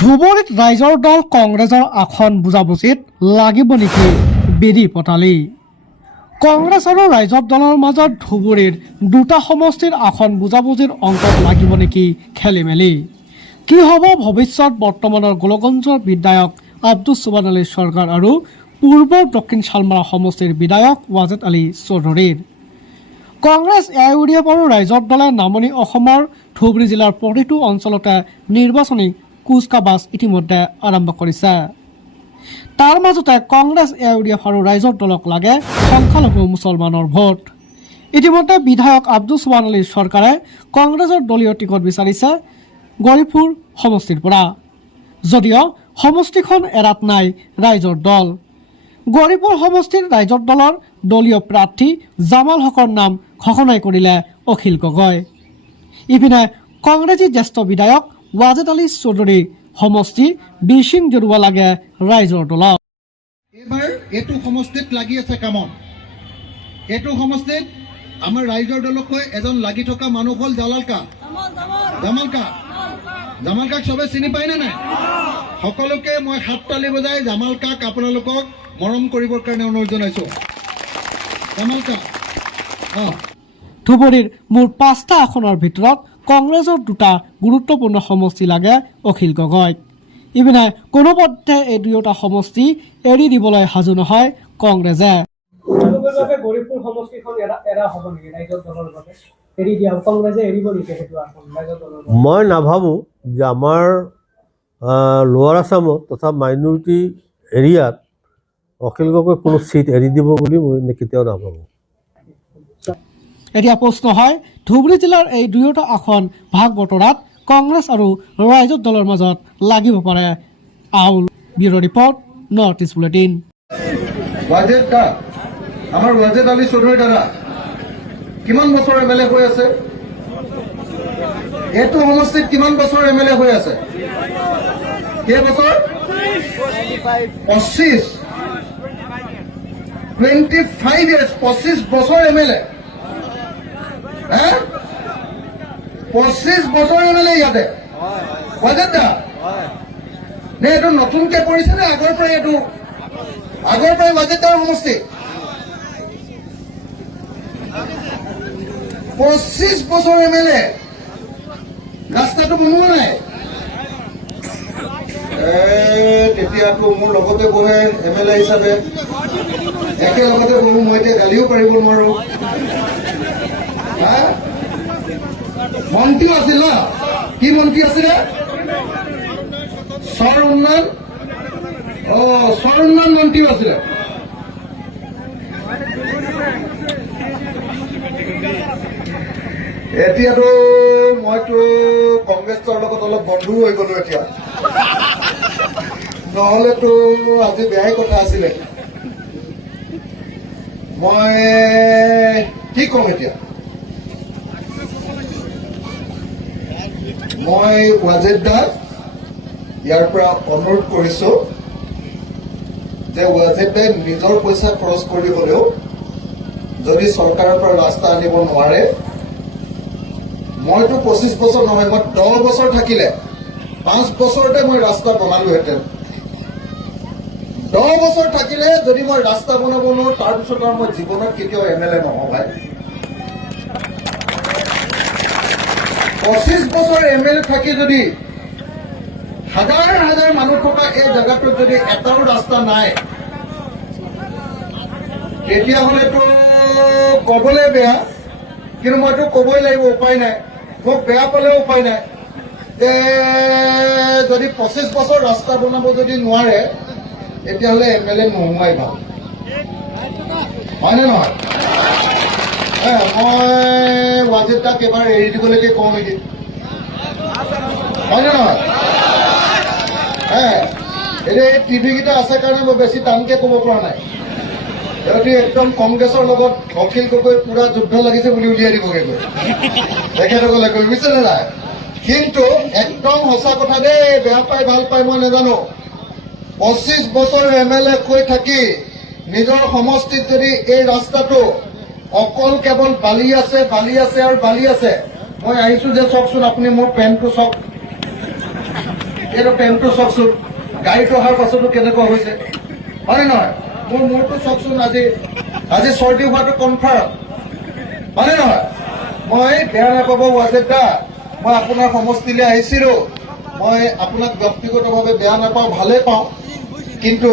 ধুবুৰীত ৰাইজৰ দল কংগ্ৰেছৰ আসন বুজাবুজিত লাগিব নেকি বেৰি পতালি। কংগ্ৰেছ আৰু ৰাইজৰ দলৰ মাজত ধুবুৰীৰ দুটা সমষ্টিৰ আসন বুজাবুজিৰ অংকত লাগিব নেকি খেলি মেলি। কি হ'ব ভৱিষ্যত বৰ্তমানৰ গোলগঞ্জৰ বিধায়ক আব্দুছ সুবহান আলী চৰকাৰ আৰু পূৰ্বৰ দক্ষিণ শালমাৰা সমষ্টিৰ বিধায়ক ৱাজেদ আলী চৌধুৰীৰ। কংগ্ৰেছ এআইইউডিএফ আৰু ৰাইজৰ দলে নামনি অসমৰ ধুবুৰী জিলাৰ প্ৰতিটো অঞ্চলতে নিৰ্বাচনী কুচকাৱাজ ইতিমধ্যে আৰম্ভ কৰিছে। তাৰ মাজতে কংগ্ৰেছ এআইইউডিএফ আৰু ৰাইজৰ দলক লাগে সংখ্যালঘু মুছলমানৰ ভোট। ইতিমধ্যে বিধায়ক আব্দুছ সুবহান আলী চৰকাৰে কংগ্ৰেছৰ দলীয় টিকট বিচাৰিছে গৌৰীপুৰ সমষ্টিৰ পৰা, যদিও সমষ্টিখন এৰাত নাই ৰাইজৰ দল। গৌৰীপুৰ সমষ্টিৰ ৰাইজৰ দলৰ দলীয় প্ৰাৰ্থী জামাল হকৰ নাম ঘোষণা কৰিলে অখিল গগৈ। ইপিনে কংগ্ৰেছী জ্যেষ্ঠ বিধায়ক ৱাজেদ আলী চৌধুৰী সমষ্টি বিচিং জৰুৱা লাগে ৰাইজৰ দলক। এইবাৰ এইটো সমষ্টিত লাগি আছে কামত। এইটো সমষ্টিত আমাৰ ৰাইজৰ দলকৈ এজন লাগি থকা মানুহ হ'ল জামাল কাক। জামাল কাক চবে চিনি পায় নে নাই? সকলোকে মই হাত তালি বজাই জামাল কাক আপোনালোকক মৰম কৰিবৰ কাৰণে অনুৰোধ জনাইছো। জামাল কাক ধুবুৰীৰ মুঠ 5টা আসনৰ ভিতৰত কংগ্ৰেছৰ দুটা গুৰুত্বপূৰ্ণ সমষ্টি লাগে অখিল গগৈক। ইপিনে কোনোপধ্যে এই দুয়োটা সমষ্টি এৰি দিবলৈ সাজু নহয় কংগ্ৰেছে। মই নাভাবোঁ যে আমাৰ লোৱাৰ আছামত তথা মাইনৰিটি এৰিয়াত অখিল গগৈ কোনো চিট এৰি দিব বুলি মই কেতিয়াও নাভাবোঁ। এতিয়া প্ৰশ্ন হয়, ধুবুৰী জিলাৰ এই দুয়োটা আসন ভাগ বতৰাত কংগ্ৰেছ আৰু ৰাইজৰ দলৰ মাজত লাগিব পাৰে আউল। Bureau' report, north east bulletin. Wajed দা, আমাৰ ৱাজেদ আলী চৌধুৰী দাদা কিমান বছৰ এমএলএ হৈ আছে? এইটো সমষ্টিত কিমান বছৰ এমএলএ হৈ আছে? কেইবছৰ? 25 years, 25 বছৰ এমএলএ। 25 বছৰ এমএলএ ইয়াতে। ৱাজেদ দা নে এইটো নতুনকে পৰিছে নে আগৰ পৰাই ৱাজেদ দাৰ সমষ্টি? 25 বছৰ এমএলএ, ৰাস্তাটো বনোৱা নাই। তেতিয়াতো মোৰ লগতে বহে এমএলএ হিচাপে, একেলগতে বহো। মই এতিয়া গালিও পাৰিব নোৱাৰো। মন্ত্ৰীও আছিল ন? কি মন্ত্ৰী আছিলে? চৰ উন্নয়ন মন্ত্ৰীও আছিলে। এতিয়াতো মইতো কংগ্ৰেছৰ লগত অলপ বন্ধু হৈ গলো এতিয়া, নহলেতো আজি বেয়াই কথা আছিলে। মই কি কম এতিয়া? মই ৱাজেদ দাক ইয়াৰ পৰা অনুৰোধ কৰিছো যে ৱাজেদ দাই নিজৰ পইচা খৰচ কৰি হলেও যদি চৰকাৰৰ পৰা ৰাস্তা আনিব নোৱাৰে, মইতো 25 বছৰ নহয়, মই 10 বছৰ থাকিলে 5 বছৰতে মই ৰাস্তা বনালোহেঁতেন। 10 বছৰ থাকিলে যদি মই ৰাস্তা বনাব নোৱাৰো, তাৰপিছত আৰু মই জীৱনত কেতিয়াও এমএলএ নহওঁ ভাই। 25 বছৰ এমএলএ থাকি যদি হাজাৰ হাজাৰ মানুহ থকা এই জেগাটোত যদি এটাও ৰাস্তা নাই, তেতিয়াহ'লেতো কবলৈ বেয়া, কিন্তু মইতো কবই লাগিব, উপায় নাই। মোক বেয়া পালেও উপায় নাই। যদি 25 বছৰ ৰাস্তা বনাব যদি নোৱাৰে, তেতিয়াহ'লে এমএলএ নোহোৱাই ভাল, হয়নে নহয়? মই ৱাজেদ দাক এবাৰ এৰি দিবলৈকে কওঁ নেকি, হয়নে নহয়? এতিয়া এই টিভি কেইটা আছে কাৰণে মই বেছি টানকে ক'ব পৰা নাই। সিহঁতি একদম কংগ্ৰেছৰ লগত অখিল গগৈ পুৰা যুদ্ধ লাগিছে বুলি উলিয়াই দিবগে গৈ তেখেতসকলে কৈ, বুজিছে নে নাই? কিন্তু একদম সঁচা কথা দেই, বেয়া পাই ভাল পাই মই নাজানো। 25 বছৰ এমএলএ কৈ থাকি নিজৰ সমষ্টিত যদি এই ৰাস্তাটো অকল কেৱল বালি আছে আৰু বালি আছে। মই আহিছো যে চাওকচোন, আপুনি মোৰ পেণ্টটো চাওক, এইটো টেম্পটো চাওকচোন, গাড়ীত অহাৰ পাছতো কেনেকুৱা হৈছে, হয়নে নহয়? মোৰ মূৰটো চাওকচোন, আজি চৰ্দি হোৱাটো কনফাৰ্ম, হয়নে নহয়? মই বেয়া নাপাব ৱাজেদ দা, মই আপোনাৰ সমষ্টিলৈ আহিছিলোঁ, মই আপোনাক ব্যক্তিগতভাৱে বেয়া নাপাওঁ, ভালে পাওঁ, কিন্তু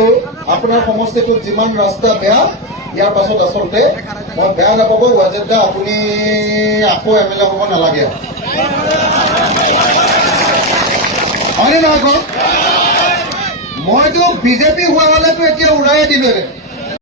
আপোনাৰ সমষ্টিটোত যিমান ৰাস্তা বেয়া, ইয়াৰ পাছত আচলতে মই বেয়া নাপাব ৱাজেদ দা, আপুনি আকৌ MLA হ'ব নালাগে, হয়নে নহয় কওক? মইতো বিজেপি হোৱা হলেতো এতিয়া উৰায়ে দিলোহেঁতেন।